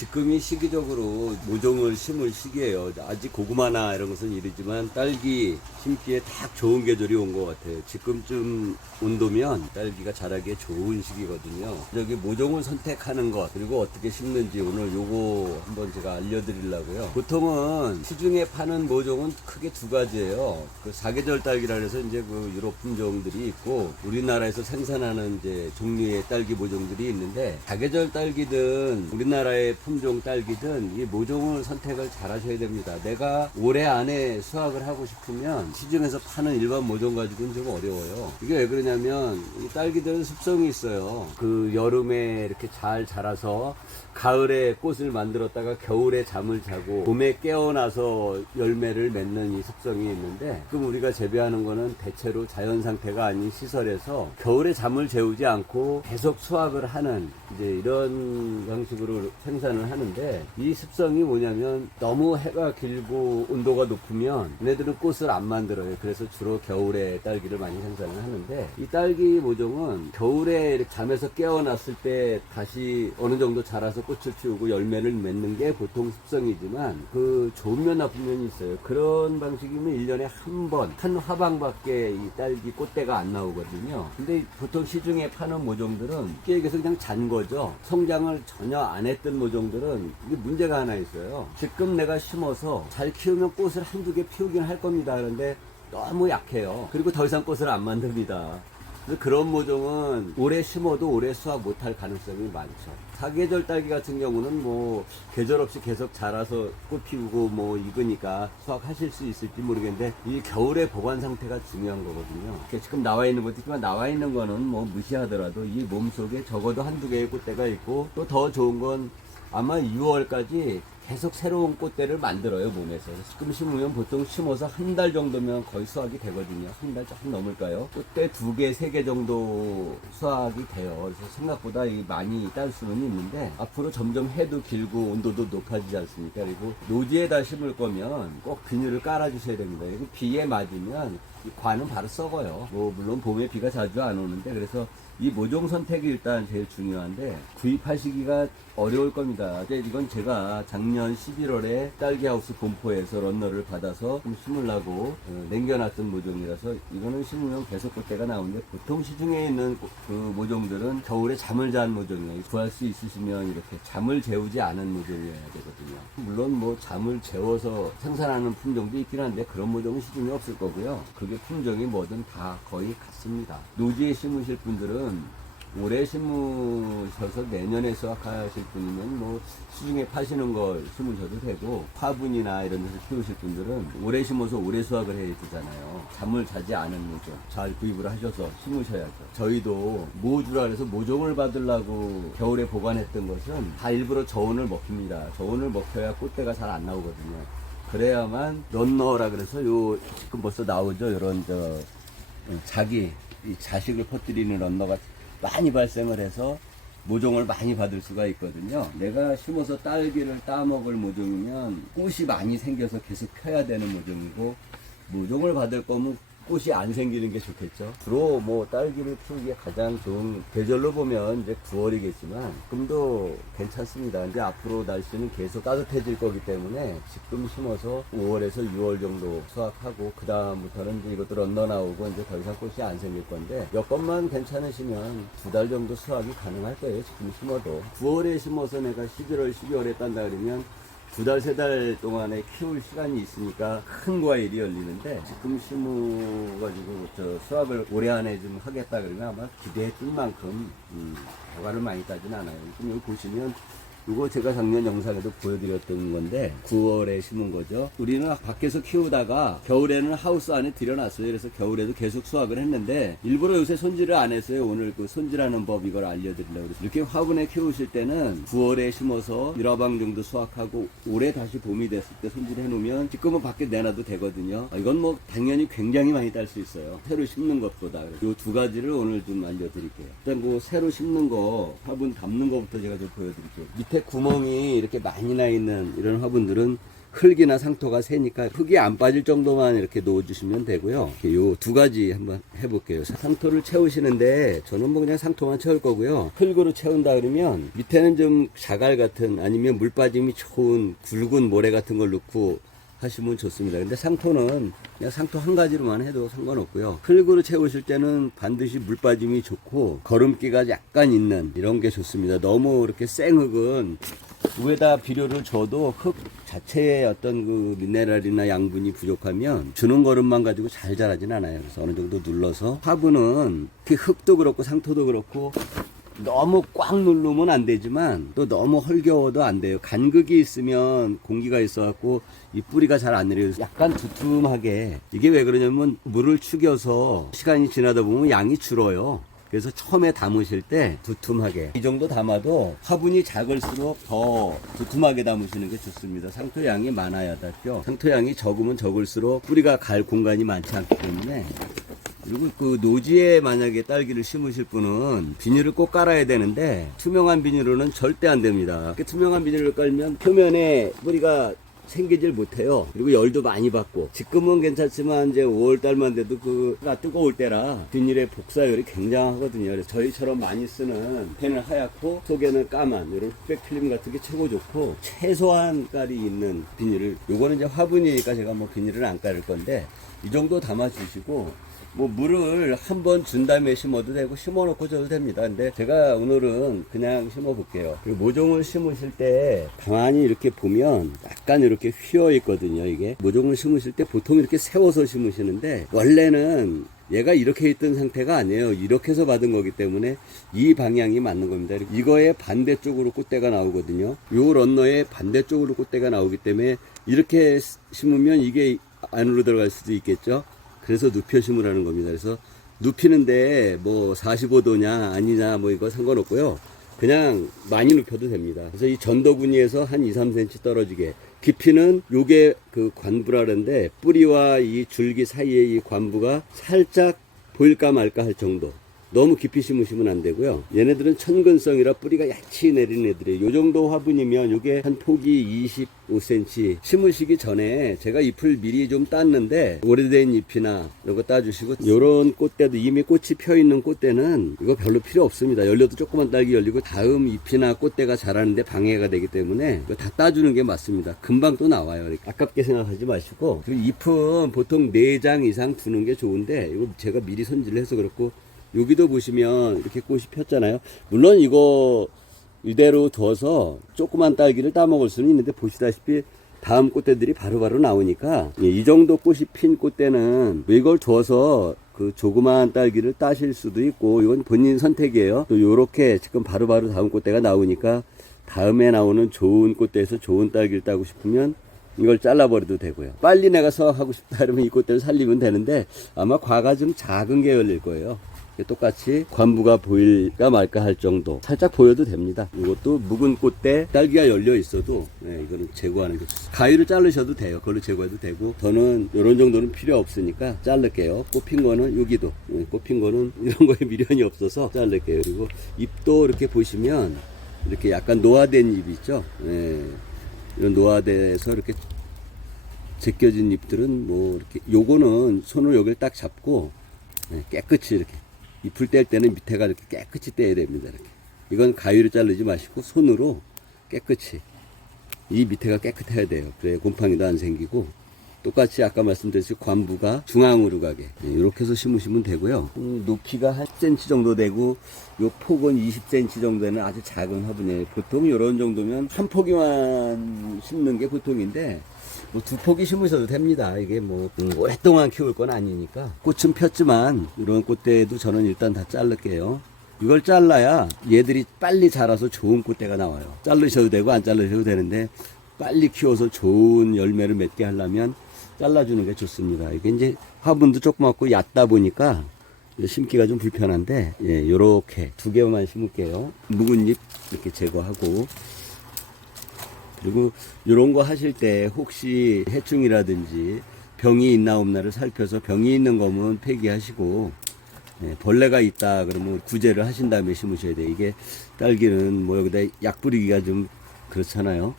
지금이 시기적으로 모종을 심을 시기예요. 아직 고구마나 이런 것은 이르지만 딸기 심기에 딱 좋은 계절이 온 것 같아요. 지금쯤 온도면 딸기가 자라기에 좋은 시기거든요. 저기 모종을 선택하는 것 그리고 어떻게 심는지 오늘 요거 한번 제가 알려드리려고요. 보통은 시중에 파는 모종은 크게 두 가지예요. 그 사계절 딸기라 해서 이제 그 유럽 품종들이 있고 우리나라에서 생산하는 이제 종류의 딸기 모종들이 있는데 사계절 딸기든 우리나라의 품종 딸기든 이 모종을 선택을 잘 하셔야 됩니다. 내가 올해 안에 수확을 하고 싶으면 시중에서 파는 일반 모종 가지고는 좀 어려워요. 이게 왜 그러냐면 이 딸기들은 습성이 있어요. 그 여름에 이렇게 잘 자라서 가을에 꽃을 만들었다가 겨울에 잠을 자고 봄에 깨어나서 열매를 맺는 이 습성이 있는데 지금 우리가 재배하는 거는 대체로 자연 상태가 아닌 시설에서 겨울에 잠을 재우지 않고 계속 수확을 하는 이제 이런 방식으로 생산을 하는데 이 습성이 뭐냐면 너무 해가 길고 온도가 높으면 얘네들은 꽃을 안 만들어요. 그래서 주로 겨울에 딸기를 많이 생산을 하는데 이 딸기 모종은 겨울에 이렇게 잠에서 깨어났을 때 다시 어느 정도 자라서 꽃을 피우고 열매를 맺는 게 보통 습성이지만 그 좋은 면 나쁜 면이 있어요. 그런 방식이면 1년에 한 번, 한 화방밖에 이 딸기 꽃대가 안 나오거든요. 근데 보통 시중에 파는 모종들은 깨에서 그냥 잔 거죠. 성장을 전혀 안 했던 모종들은 이게 문제가 하나 있어요. 지금 내가 심어서 잘 키우면 꽃을 한두 개 피우긴 할 겁니다. 그런데 너무 약해요. 그리고 더 이상 꽃을 안 만듭니다. 그런 모종은 올해 심어도 올해 수확 못할 가능성이 많죠. 사계절 딸기 같은 경우는 뭐 계절 없이 계속 자라서 꽃 피우고 뭐 익으니까 수확하실 수 있을지 모르겠는데 이 겨울의 보관 상태가 중요한 거거든요. 지금 나와 있는 것도 있지만 나와 있는 거는 뭐 무시하더라도 이 몸속에 적어도 한두 개의 꽃대가 있고 또 더 좋은 건 아마 6월까지 계속 새로운 꽃대를 만들어요, 몸에서. 지금 심으면 보통 심어서 한 달 정도면 거의 수확이 되거든요. 한 달 조금 넘을까요? 꽃대 2개, 3개 정도 수확이 돼요. 그래서 생각보다 많이 딸 수는 있는데 앞으로 점점 해도 길고 온도도 높아지지 않습니까? 그리고 노지에다 심을 거면 꼭 비닐을 깔아주셔야 됩니다. 그리고 비에 맞으면 이 관은 바로 썩어요. 뭐 물론 봄에 비가 자주 안 오는데 그래서 이 모종 선택이 일단 제일 중요한데 구입하시기가 어려울 겁니다. 이건 제가 작년 11월에 딸기하우스 본포에서 런너를 받아서 좀 심으려고 남겨놨던 모종이라서 이거는 심으면 계속 꽃대가 나오는데 보통 시중에 있는 그 모종들은 겨울에 잠을 잔 모종이에요. 구할 수 있으시면 이렇게 잠을 재우지 않은 모종이어야 되거든요. 물론 뭐 잠을 재워서 생산하는 품종도 있긴 한데 그런 모종은 시중에 없을 거고요. 그게 품종이 뭐든 다 거의 같습니다. 노지에 심으실 분들은 올해 심으셔서 내년에 수확하실 분이면 뭐 시중에 파시는 걸 심으셔도 되고 화분이나 이런 데서 키우실 분들은 올해 심어서 올해 수확을 해야 되잖아요. 잠을 자지 않은 모종 잘 구입을 하셔서 심으셔야죠. 저희도 모주라 그래서 모종을 받으려고 겨울에 보관했던 것은 다 일부러 저온을 먹힙니다. 저온을 먹혀야 꽃대가 잘 안 나오거든요. 그래야만 런너라 그래서 요 지금 벌써 나오죠. 이런 자기 이 자식을 퍼뜨리는 런너가 많이 발생을 해서 모종을 많이 받을 수가 있거든요. 내가 심어서 딸기를 따먹을 모종이면 꽃이 많이 생겨서 계속 펴야 되는 모종이고 모종을 받을 거면 꽃이 안 생기는 게 좋겠죠. 주로 뭐 딸기를 키우기에 가장 좋은 계절로 보면 이제 9월이겠지만 지금도 괜찮습니다. 이제 앞으로 날씨는 계속 따뜻해질 거기 때문에 지금 심어서 5월에서 6월 정도 수확하고 그 다음부터는 이제 이것도 런너 나오고 이제 더 이상 꽃이 안 생길 건데 여건만 괜찮으시면 2달 정도 수확이 가능할 거예요. 지금 심어도 9월에 심어서 내가 11월, 12월에 딴다 그러면 2달, 3달 동안에 키울 시간이 있으니까 큰 과일이 열리는데 지금 심어가지고 수확을 올해 안에 좀 하겠다 그러면 아마 기대했던 만큼 결과를 많이 따진 않아요. 지금 여기 보시면 이거 제가 작년 영상에도 보여드렸던 건데 9월에 심은 거죠. 우리는 밖에서 키우다가 겨울에는 하우스 안에 들여놨어요. 그래서 겨울에도 계속 수확을 했는데 일부러 요새 손질을 안 했어요. 오늘 그 손질하는 법 이걸 알려드리려고 그래서 이렇게 화분에 키우실 때는 9월에 심어서 1화방 정도 수확하고 올해 다시 봄이 됐을 때 손질해 놓으면 지금은 밖에 내놔도 되거든요. 이건 뭐 당연히 굉장히 많이 딸 수 있어요. 새로 심는 것보다. 이 두 가지를 오늘 좀 알려드릴게요. 일단 그 새로 심는 거 화분 담는 거부터 제가 좀 보여드릴게요. 밑에 구멍이 이렇게 많이 나 있는 이런 화분들은 흙이나 상토가 새니까 흙이 안 빠질 정도만 이렇게 놓아주시면 되고요. 요 두 가지 한번 해볼게요. 상토를 채우시는데 저는 뭐 그냥 상토만 채울 거고요. 흙으로 채운다 그러면 밑에는 좀 자갈 같은 아니면 물 빠짐이 좋은 굵은 모래 같은 걸 넣고 하시면 좋습니다. 근데 상토는 그냥 상토 한 가지로만 해도 상관없고요. 흙으로 채우실 때는 반드시 물 빠짐이 좋고 거름기가 약간 있는 이런 게 좋습니다. 너무 이렇게 생흙은 위에다 비료를 줘도 흙 자체의 어떤 그 미네랄이나 양분이 부족하면 주는 거름만 가지고 잘 자라진 않아요. 그래서 어느 정도 눌러서 화분은 특히 흙도 그렇고 상토도 그렇고 너무 꽉 누르면 안 되지만 또 너무 헐겨워도 안 돼요. 간극이 있으면 공기가 있어갖고 이 뿌리가 잘 안 내려요. 약간 두툼하게. 이게 왜 그러냐면 물을 축여서 시간이 지나다 보면 양이 줄어요. 그래서 처음에 담으실 때 두툼하게 이 정도 담아도 화분이 작을수록 더 두툼하게 담으시는 게 좋습니다. 상토 양이 많아야 닿죠. 상토 양이 적으면 적을수록 뿌리가 갈 공간이 많지 않기 때문에. 그리고 그 노지에 만약에 딸기를 심으실 분은 비닐을 꼭 깔아야 되는데 투명한 비닐로는 절대 안 됩니다. 투명한 비닐을 깔면 표면에 뿌리가 생기질 못해요. 그리고 열도 많이 받고 지금은 괜찮지만 이제 5월달만 돼도 그가 뜨거울 때라 비닐의 복사열이 굉장하거든요. 그래서 저희처럼 많이 쓰는 펜은 하얗고 속에는 까만 이런 흑백 필름 같은 게 최고 좋고 최소한 깔이 있는 비닐을 요거는 이제 화분이니까 제가 뭐 비닐을 안 깔을 건데 이 정도 담아 주시고 뭐 물을 한 번 준 다음에 심어도 되고 심어놓고 줘도 됩니다. 근데 제가 오늘은 그냥 심어 볼게요. 그리고 모종을 심으실 때 가만히 이렇게 보면 약간 이렇게 휘어 있거든요. 이게 모종을 심으실 때 보통 이렇게 세워서 심으시는데 원래는 얘가 이렇게 있던 상태가 아니에요. 이렇게 해서 받은 거기 때문에 이 방향이 맞는 겁니다. 이거의 반대쪽으로 꽃대가 나오거든요. 요 런너의 반대쪽으로 꽃대가 나오기 때문에 이렇게 심으면 이게 안으로 들어갈 수도 있겠죠. 그래서 눕혀 심으라는 겁니다. 그래서 눕히는데 뭐 45도냐 아니냐 뭐 이거 상관없고요. 그냥 많이 눕혀도 됩니다. 그래서 이 전도구니에서 한 2, 3cm 떨어지게 깊이는 요게 그 관부라는데 뿌리와 이 줄기 사이에 이 관부가 살짝 보일까 말까 할 정도. 너무 깊이 심으시면 안 되고요. 얘네들은 천근성이라 뿌리가 얕이 내리는 애들이에요. 요 정도 화분이면 요게 한 폭이 25cm 심으시기 전에 제가 잎을 미리 좀 땄는데 오래된 잎이나 이런 거 따주시고 요런 꽃대도 이미 꽃이 펴 있는 꽃대는 이거 별로 필요 없습니다. 열려도 조그만 딸기 열리고 다음 잎이나 꽃대가 자라는데 방해가 되기 때문에 이거 다 따주는 게 맞습니다. 금방 또 나와요. 아깝게 생각하지 마시고 그리고 잎은 보통 4장 이상 두는 게 좋은데 이거 제가 미리 손질을 해서 그렇고 여기도 보시면 이렇게 꽃이 폈잖아요. 물론 이거 이대로 둬서 조그만 딸기를 따먹을 수는 있는데 보시다시피 다음 꽃대들이 바로바로 나오니까 이 정도 꽃이 핀 꽃대는 이걸 둬서 그 조그만 딸기를 따실 수도 있고 이건 본인 선택이에요. 또 요렇게 지금 바로바로 다음 꽃대가 나오니까 다음에 나오는 좋은 꽃대에서 좋은 딸기를 따고 싶으면 이걸 잘라버려도 되고요. 빨리 내가 수확하고 싶다 그러면 이 꽃대를 살리면 되는데 아마 과가 좀 작은 게 열릴 거예요. 똑같이 관부가 보일까 말까 할 정도 살짝 보여도 됩니다. 이것도 묵은 꽃대 딸기가 열려 있어도 이거는 제거하는 게 좋습니다. 가위를 자르셔도 돼요. 그걸로 제거해도 되고 저는 이런 정도는 필요 없으니까 자를게요. 꽃핀 거는 여기도 꽃핀 거는 이런 거에 미련이 없어서 자를게요. 그리고 잎도 이렇게 보시면 이렇게 약간 노화된 잎 있죠. 이런 노화돼서 이렇게 제껴진 잎들은 뭐 이렇게 요거는 손으로 여기를 딱 잡고 깨끗이 이렇게 잎을 뗄 때는 밑에가 이렇게 깨끗이 떼야 됩니다. 이렇게. 이건 가위로 자르지 마시고 손으로 깨끗이 이 밑에가 깨끗해야 돼요. 그래 곰팡이도 안 생기고 똑같이 아까 말씀드렸듯이 관부가 중앙으로 가게 이렇게 해서 심으시면 되고요. 높이가 한 10cm 정도 되고 요 폭은 20cm 정도 되는 아주 작은 화분이에요. 보통 이런 정도면 한 포기만 심는 게 보통인데 뭐 2포기 심으셔도 됩니다. 이게 뭐 오랫동안 키울 건 아니니까. 꽃은 폈지만 이런 꽃대도 저는 일단 다 자를게요. 이걸 잘라야 얘들이 빨리 자라서 좋은 꽃대가 나와요. 자르셔도 되고 안 자르셔도 되는데 빨리 키워서 좋은 열매를 맺게 하려면 잘라주는 게 좋습니다. 이게 이제 화분도 조그맣고 얕다 보니까 심기가 좀 불편한데 요렇게 2개만 심을게요. 묵은 잎 이렇게 제거하고 그리고 이런 거 하실 때 혹시 해충이라든지 병이 있나 없나를 살펴서 병이 있는 거면 폐기하시고 벌레가 있다 그러면 구제를 하신 다음에 심으셔야 돼요. 이게 딸기는 뭐 여기다 약 뿌리기가 좀 그렇잖아요.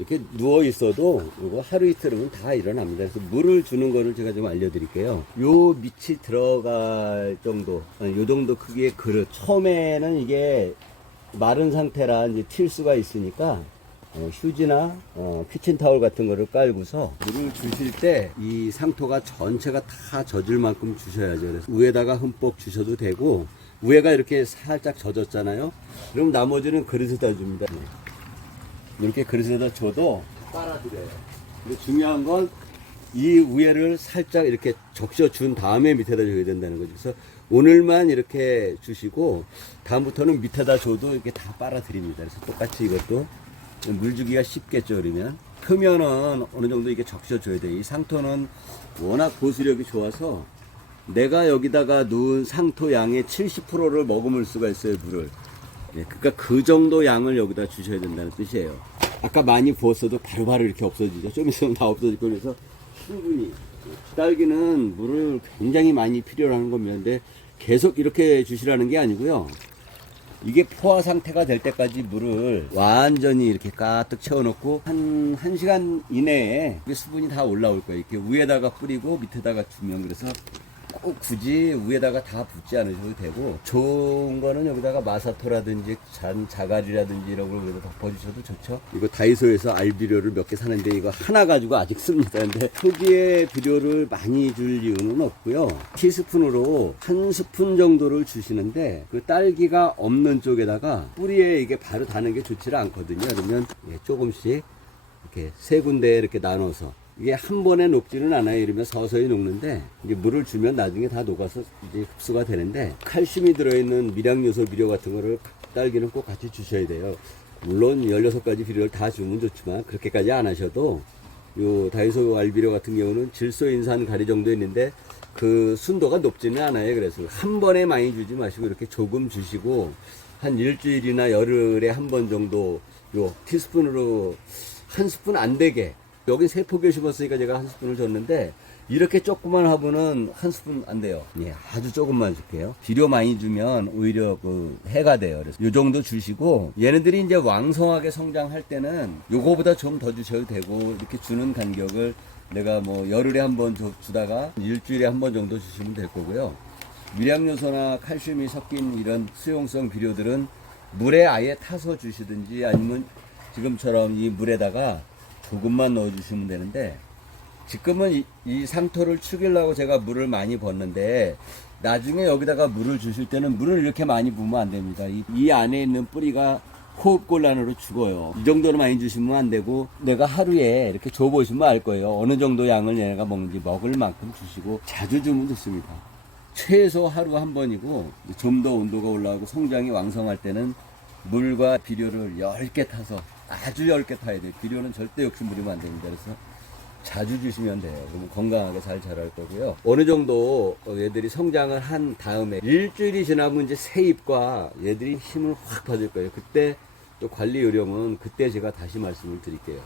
이렇게 누워 있어도 이거 하루 이틀은 다 일어납니다. 그래서 물을 주는 거를 제가 좀 알려드릴게요. 요 밑이 들어갈 정도, 요 정도 크기의 그릇. 처음에는 이게 마른 상태라 이제 튈 수가 있으니까 휴지나 키친타올 같은 거를 깔고서 물을 주실 때 이 상토가 전체가 다 젖을 만큼 주셔야죠. 그래서 위에다가 흠뻑 주셔도 되고, 위에가 이렇게 살짝 젖었잖아요. 그럼 나머지는 그릇에다 줍니다. 이렇게 그릇에다 줘도 빨아들여요. 근데 중요한 건 이 위에를 살짝 이렇게 적셔 준 다음에 밑에다 줘야 된다는 거죠. 그래서 오늘만 이렇게 주시고 다음부터는 밑에다 줘도 이렇게 다 빨아들입니다. 그래서 똑같이 이것도 물 주기가 쉽겠죠. 그러면 표면은 어느 정도 이게 적셔 줘야 돼요. 이 상토는 워낙 보수력이 좋아서 내가 여기다가 넣은 상토 양의 70%를 머금을 수가 있어요, 물을. 네, 그러니까 그 정도 양을 여기다 주셔야 된다는 뜻이에요. 아까 많이 부었어도 바로바로 이렇게 없어지죠. 좀 있으면 다 없어질 거예요. 그래서 충분히. 딸기는 물을 굉장히 많이 필요로 하는 겁니다. 근데 계속 이렇게 주시라는 게 아니고요. 이게 포화 상태가 될 때까지 물을 완전히 이렇게 가득 채워놓고 한 1시간 이내에 수분이 다 올라올 거예요. 이렇게 위에다가 뿌리고 밑에다가 주면, 그래서 꼭 굳이 위에다가 다 붓지 않으셔도 되고, 좋은 거는 여기다가 마사토라든지 자갈이라든지 이런 걸 위에다 덮어주셔도 좋죠. 이거 다이소에서 알비료를 몇 개 사는데 이거 하나 가지고 아직 씁니다. 근데 초기에 비료를 많이 줄 이유는 없고요. 티스푼으로 한 스푼 정도를 주시는데 그 딸기가 없는 쪽에다가 뿌리에 이게 바로 닿는 게 좋지를 않거든요. 그러면 조금씩 이렇게 세 군데 이렇게 나눠서, 이게 한 번에 녹지는 않아요. 이러면 서서히 녹는데, 이제 물을 주면 나중에 다 녹아서 이제 흡수가 되는데, 칼슘이 들어있는 미량요소 비료 같은 거를 딸기는 꼭 같이 주셔야 돼요. 물론 16가지 비료를 다 주면 좋지만 그렇게까지 안 하셔도, 요 다이소 알비료 같은 경우는 질소인산 가리 정도 있는데 그 순도가 높지는 않아요. 그래서 한 번에 많이 주지 마시고 이렇게 조금 주시고, 한 일주일이나 열흘에 한 번 정도 요 티스푼으로 한 스푼 안 되게, 여기 3포기 심었으니까 제가 한 스푼을 줬는데, 이렇게 조그만 화분은 한 스푼 안 돼요. 예, 아주 조금만 줄게요. 비료 많이 주면 오히려 해가 돼요. 그래서 요 정도 주시고, 얘네들이 이제 왕성하게 성장할 때는 요거보다 좀 더 주셔도 되고, 이렇게 주는 간격을 내가 열흘에 한 번 주다가 일주일에 한 번 정도 주시면 될 거고요. 미량요소나 칼슘이 섞인 이런 수용성 비료들은 물에 아예 타서 주시든지, 아니면 지금처럼 이 물에다가 조금만 넣어주시면 되는데, 지금은 이 상토를 축이려고 제가 물을 많이 붓는데, 나중에 여기다가 물을 주실 때는 물을 이렇게 많이 부으면 안 됩니다. 이 안에 있는 뿌리가 호흡곤란으로 죽어요. 이 정도로 많이 주시면 안 되고, 내가 하루에 이렇게 줘보시면 알 거예요. 어느 정도 양을 얘네가 먹는지. 먹을 만큼 주시고 자주 주면 좋습니다. 최소 하루 한 번이고, 좀 더 온도가 올라가고 성장이 왕성할 때는 물과 비료를 10개 타서, 아주 10개 타야 돼요. 비료는 절대 욕심 부리면 안 됩니다. 그래서 자주 주시면 돼요. 그러면 건강하게 잘 자랄 거고요. 어느 정도 얘들이 성장을 한 다음에 일주일이 지나면 이제 새 잎과 얘들이 힘을 확 받을 거예요. 그때 또 관리 요령은 그때 제가 다시 말씀을 드릴게요.